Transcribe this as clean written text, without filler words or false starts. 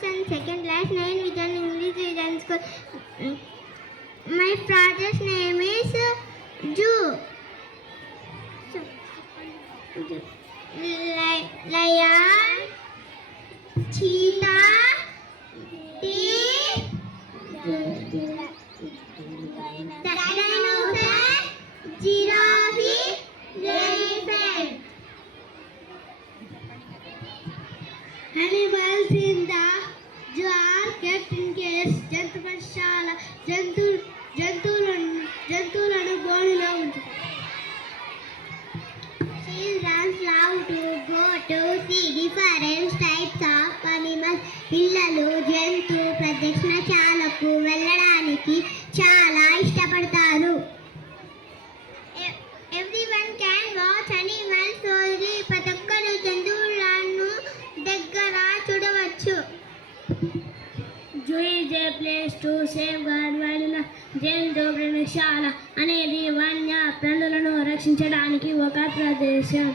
son, second class, 9 with an English Region School. My father's name is Ju. Lion, cheetah, deer, dinosaur, giraffe, elephant. Animals in the zoo are kept in cages. జంతువుల జంతువులను బోనులో ఉంచుతారు. Children love to go to see different types of animals. పిల్లలు జంతు ప్రదర్శనశాలకు వెళ్ళడానికి చాలా ఇష్టపడతారు. Everyone can watch animals only. ప్రతి ఒక్కరు జంతువులను దగ్గర చూడవచ్చు. Zoo is a place to safeguard wildlife. జంతు ప్రదర్శనశాల అనేది వన్య ప్రాణులను రక్షించడానికి ఒక ప్రదేశం.